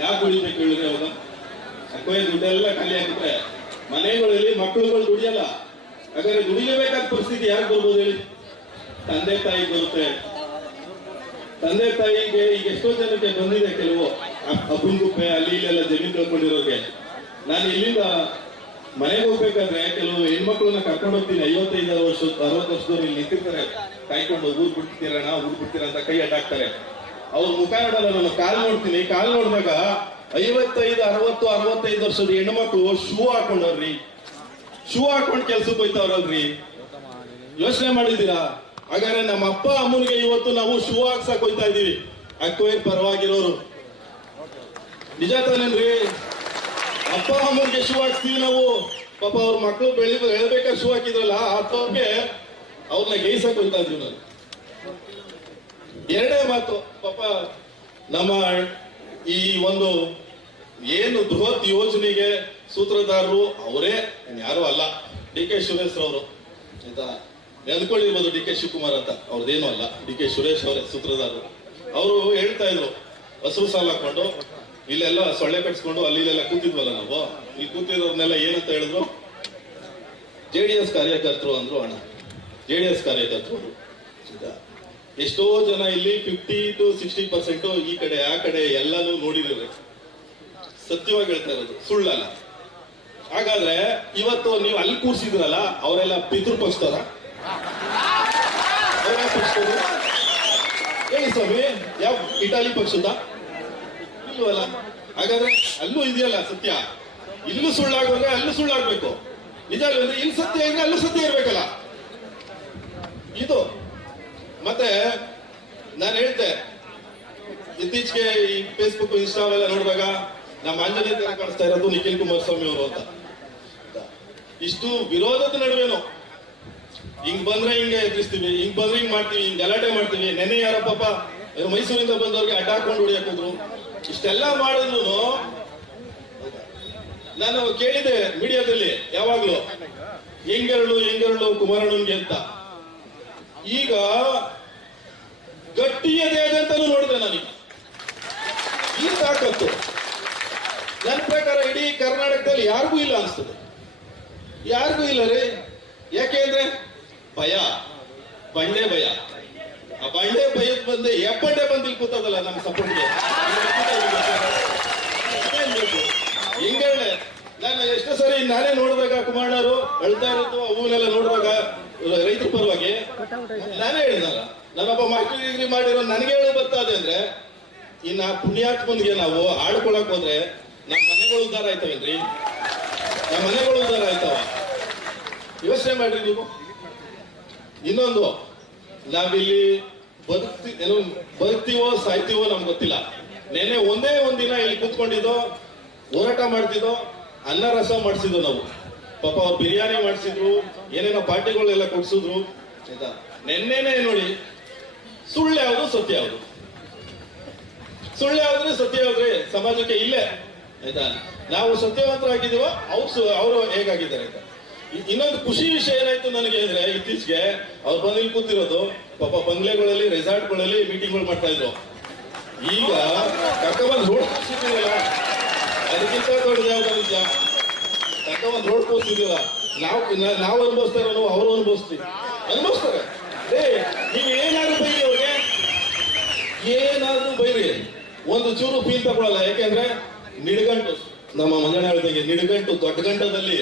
ಯಾಕೆ ದುಡಿಬೇಕು ಹೇಳಿದ್ರೆ ಅವಾಗ ಅಕ್ವೇ ದುಡ್ಡೆಲ್ಲ ಖಾಲಿ ಆಗಿಬಿಟ್ರೆ ಮನೆಗಳಲ್ಲಿ ಮಕ್ಕಳುಗಳು ದುಡಿಯಲ್ಲ. ಹಾಗಾದ್ರೆ ದುಡಿಲೇಬೇಕಾದ ಪರಿಸ್ಥಿತಿ ಯಾರು ಬರ್ಬೋದು ಹೇಳಿ? ತಂದೆ ತಾಯಿ ಬರುತ್ತೆ. ತಂದೆ ತಾಯಿಗೆ ಈಗ ಎಷ್ಟೋ ಜನಕ್ಕೆ ಬಂದಿದೆ, ಕೆಲವು ಅಪ್ಪನ್ ಗುಪ್ಪೆ ಅಲ್ಲಿ ಇಲ್ಲೆಲ್ಲ ಜಮೀನ್ ಕಳ್ಕೊಂಡಿರೋರಿಗೆ. ನಾನು ಇಲ್ಲಿಂದ ಮನೆಗೆ ಹೋಗ್ಬೇಕಾದ್ರೆ ಕೆಲವು ಹೆಣ್ಮಕ್ಳನ್ನ ಕರ್ಕೊಂಡು ಹೋಗ್ತೀನಿ. 55 ವರ್ಷ 60 ವರ್ಷದವ್ರು ಇಲ್ಲಿ ನಿಂತಿರ್ತಾರೆ ಕಾಯ್ಕೊಂಡು, ಊರ್ ಬಿಡ್ತೀರಣ್ಣ ಊರ್ ಬಿಡ್ತೀರ ಅಂತ ಕೈ ಅಡ್ಡಾಕ್ತಾರೆ. ಅವ್ರ ಮುಖ ನೋಡಲ್ಲ, ನಾನು ಕಾಲ್ ನೋಡ್ತೀನಿ. ಕಾಲ್ ನೋಡಿದಾಗ 55, 60, 65 ವರ್ಷದ ಹೆಣ್ಮಕ್ಳು ಶೂ ಹಾಕೊಂಡವ್ರಿ. ಶೂ ಹಾಕೊಂಡು ಕೆಲ್ಸಕ್ಕೆ ಹೋಯ್ತವ್ರಲ್ರಿ. ಯೋಚನೆ ಮಾಡಿದೀರಾ? ಹಾಗಾದ್ರೆ ನಮ್ಮ ಅಪ್ಪ ಅಮ್ಮನಿಗೆ ಇವತ್ತು ನಾವು ಶೂ ಹಾಕ್ಸಕ್ ಹೋಯ್ತಾ ಇದೀವಿ. ಅಕ್ವೇ ಪರವಾಗಿರೋರು ನಿಜ ತಾನೇನ್ರಿ? ಅಪ್ಪ ಅಮ್ಮನಿಗೆ ಶೂ ಹಾಕ್ಸ್ತೀವಿ ನಾವು. ಪಾಪ ಅವ್ರ ಮಕ್ಕಳು ಬೆಳಬೇಕಾದ್ರೆ ಶೂ ಹಾಕಿದ್ರಲ್ಲ ಅವ್ರಿಗೆ ಅವ್ರನ್ನ ಗೈಸಕ್ ಹೋಗ್ತಾ ಇದ್ವಿ ನಾನು. ಎರಡೇ ಮಾತು, ಪಾಪ ನಮ್ಮ ಈ ಒಂದು ಏನು ಬೃಹತ್ ಯೋಜನೆಗೆ ಸೂತ್ರಧಾರರು ಅವರೇ, ಯಾರು ಅಲ್ಲ, ಡಿ ಕೆ ಸುರೇಶ್ ಅವರು ಆಯ್ತಾ. ಅಂದ್ಕೊಂಡಿರ್ಬೋದು ಡಿ ಕೆ ಶಿವಕುಮಾರ್ ಅಂತ, ಅವ್ರದ್ದೇನು ಅಲ್ಲ, ಡಿ ಕೆ ಸುರೇಶ್ ಅವರೇ ಸೂತ್ರಧಾರರು. ಅವರು ಹೇಳ್ತಾ ಇದ್ರು, ಹಸಿರು ಸಾಲ ಹಾಕೊಂಡು ಇಲ್ಲೆಲ್ಲ ಸೊಳ್ಳೆ ಕಟ್ಸ್ಕೊಂಡು ಅಲ್ಲಿ ಇಲ್ಲೆಲ್ಲ ಕೂತಿದ್ವಲ್ಲ ನಾವು, ಇಲ್ಲಿ ಕೂತಿರೋರ್ನೆಲ್ಲ ಏನಂತ ಹೇಳಿದ್ರು? JDS ಕಾರ್ಯಕರ್ತರು ಅಂದ್ರು. ಅಣ್ಣ JDS ಕಾರ್ಯಕರ್ತರು ಎಷ್ಟೋ ಜನ ಇಲ್ಲಿ 50 to 60% ಈ ಕಡೆ ಆ ಕಡೆ ಎಲ್ಲಾನು ನೋಡಿದ್ರೆ ಸತ್ಯವಾಗಿ ಹೇಳ್ತಾ ಇರೋದು, ಸುಳ್ಳಲ್ಲ. ಹಾಗಾದ್ರೆ ಇವತ್ತು ನೀವು ಅಲ್ಲಿ ಕೂರ್ಸಿದ್ರಲ್ಲ, ಅವರೆಲ್ಲ ಪಿತೃಪಕ್ಷದವರ? ಹೇಳಿ ಸ್ವಾಮಿ, ಯಾವ ಇಟಾಲಿ ಪಕ್ಷದ? ಇಲ್ವಲ್ಲ. ಹಾಗಾದ್ರೆ ಅಲ್ಲೂ ಇದೆಯಲ್ಲ ಸತ್ಯ. ಇಲ್ಲೂ ಸುಳ್ಳಾಗೋದ್ರೆ ಅಲ್ಲೂ ಸುಳ್ಳಾಗ್ಬೇಕು. ನಿಜ ಅಂದ್ರೆ ಇಲ್ಲಿ ಸತ್ಯ ಇದ್ರೆ ಅಲ್ಲೂ ಸತ್ಯ ಇರ್ಬೇಕಲ್ಲ. ಇದು ಮತ್ತೆ ನಾನು ಹೇಳ್ತೆ, ಇತ್ತೀಚೆಗೆ ಈ ಫೇಸ್ಬುಕ್ ಇನ್ಸ್ಟಾ ಎಲ್ಲ ನೋಡಿದಾಗ ನಮ್ಮ ಆಂಜನೇಯ ತರ ಕಾಣಿಸ್ತಾ ಇರೋದು ನಿಖಿಲ್ ಕುಮಾರಸ್ವಾಮಿ ಅವರು ಅಂತ. ಇಷ್ಟು ವಿರೋಧದ ನಡುವೆನು ಹಿಂಗ್ ಬಂದ್ರೆ ಹಿಂಗೆ ಎದುರಿಸ್ತೀವಿ, ಹಿಂಗ್ ಬಂದ್ರೆ ಹಿಂಗ್ ಮಾಡ್ತೀವಿ, ಹಿಂಗ್ ಗಲಾಟೆ ಮಾಡ್ತೀವಿ. ನೆನೆ ಯಾರೋ ಪಾಪ ಮೈಸೂರಿಂದ ಬಂದವ್ರಿಗೆ ಅಡ್ಡ ಹಾಕೊಂಡು ಹೊಡಿಯಕ್ ಹೋದ್ರು. ಇಷ್ಟೆಲ್ಲ ಮಾಡಿದ್ರು ನಾನು ಕೇಳಿದೆ ಮೀಡಿಯಾದಲ್ಲಿ ಯಾವಾಗ್ಲೂ ಹೆಂಗೆರಳು ಕುಮಾರಣ್ಣನ್ಗೆ ಅಂತ. ಈಗ ಗಟ್ಟಿಯದೇ ಅಂತಾನು ನೋಡಿದೆ ನಾನೀಗ. ಈ ತಾಕತ್ತು ನನ್ನ ಪ್ರಕಾರ ಇಡೀ ಕರ್ನಾಟಕದಲ್ಲಿ ಯಾರಿಗೂ ಇಲ್ಲ ಅನಿಸ್ತದೆ. ಯಾರಿಗೂ ಇಲ್ಲ ರೀ. ಯಾಕೆ ಅಂದ್ರೆ ಭಯ, ಬಂಡೆ ಭಯ. ಆ ಬಂಡೆ ಭಯಕ್ಕೆ ಬಂದೆ ಎಪ್ಪಂಡೆ ಬಂದು ಇಲ್ಲಿ ಕೂತದಲ್ಲ ನಮ್ಮ ಸಪೋರ್ಟ್ಗೆ. ಹಿಂಗೇಳೆ ನಾನು ಎಷ್ಟೋ ಸರಿ ನಾನೇ ನೋಡಿದಾಗ ಕುಮಾರಣ್ಣವರು ಅಳ್ತಾ ಇರೋದು ಅವನ್ನೆಲ್ಲ ನೋಡಿದಾಗ ರೈತರ ಪರವಾಗಿ ನಾನೇ ಹೇಳಿದಲ್ಲ, ನಾನೊಬ್ಬ ಮಾಸ್ಟರ್ ಡಿಗ್ರಿ ಮಾಡಿರೋ ನನಗೆ ಹೇಳಿ ಬರ್ತಾದೆ ಅಂದ್ರೆ ಇನ್ನ ಪುಣ್ಯಾತ್ಮನ್ಗೆ ನಾವು ಆಡ್ಕೊಳಕ್ ಹೋದ್ರೆ ನಮ್ಮ ಮನೆಗಳು ಉದ್ಧಾರ ಆಯ್ತವೇನ್ರಿ? ನಮ್ಮ ಮನೆಗಳು ಉದ್ಧಾರ ಆಯ್ತವ? ಯೋಚನೆ ಮಾಡ್ರಿ ನೀವು. ಇನ್ನೊಂದು, ನಾವಿಲ್ಲಿ ಬದುಕ್ತೀವೋ ಸಾಯ್ತೀವೋ ನಮ್ಗೆ ಗೊತ್ತಿಲ್ಲ. ನೆನ್ನೆ ಒಂದೇ ಒಂದಿನ ಇಲ್ಲಿ ಕೂತ್ಕೊಂಡಿದ್ದೋ, ಹೋರಾಟ ಮಾಡ್ತಿದ್ದೋ, ಅನ್ನ ರಸ ಮಾಡಿಸಿದ್ವು ನಾವು. ಪಾಪ ಅವ್ರು ಬಿರಿಯಾನಿ ಮಾಡಿಸಿದ್ರು, ಏನೇನೋ ಪಾರ್ಟಿಗಳೆಲ್ಲ ಕೊಡ್ಸಿದ್ರು ಆಯ್ತಾ. ನೆನ್ನೆನೆ ನೋಡಿ, ಸುಳ್ಳು ಯಾವುದು ಸತ್ಯ ಯಾವುದು? ಸುಳ್ಳು ಯಾವ್ದ್ರೆ ಸತ್ಯ ಯಾವ್ದ್ರೆ ಸಮಾಜಕ್ಕೆ ಇಲ್ಲೇ ಆಯ್ತಾ. ನಾವು ಸತ್ಯವಂತರಾಗಿದ್ದೀವೋ ಅವರು ಹೇಗಾಗಿದ್ದಾರೆ ಆಯ್ತಾ. ಇನ್ನೊಂದು ಖುಷಿ ವಿಷಯ ಏನಾಯ್ತು ನನಗೆ ಅಂದ್ರೆ, ಇತ್ತೀಚೆಗೆ ಅವ್ರು ಬಂದು ಇಲ್ಲಿ ಕೂತಿರೋದು ಪಾಪ ಬಂಗ್ಲೆಗಳಲ್ಲಿ ರೆಸಾರ್ಟ್ಗಳಲ್ಲಿ ಮೀಟಿಂಗ್ಗಳು ಮಾಡ್ತಾ ಇದ್ರು. ಈಗ ಕರ್ಕೊಂಡ್ಬಂದು ರೋಡ್ ಕೂರ್ಸಿದ್ದೀವಲ್ಲ, ಅದಕ್ಕಿಂತ ದೊಡ್ಡದು ಯಾವ್ದು ನಿಜ? ಕರ್ಕೊಂಡ್ಬಂದು ರೋಡ್ ಕೂರ್ಸಿದ್ದೀವಲ್ಲ, ನಾವು ಅನುಭವಿಸ್ತಾ ಇರೋ ಅವರು ಅನುಭವಿಸ್ತಾರೆ. ನೀವು ಏನಾದ್ರು ಬೈರಿ ಅವ್ರಿಗೆ, ಏನಾದ್ರೂ ಬೈರಿ, ಒಂದು ಚೂರು ಫೀಲ್ ತಗೊಳಲ್ಲ. ಯಾಕೆಂದ್ರೆ ನಿಡ್ಗಂಟು, ನಮ್ಮ ಮಂಜಣ್ಣ ಹೇಳ್ದಂಗೆ ನಿಡ್ಗಂಟು ದೊಡ್ಡ ಗಂಟದಲ್ಲಿ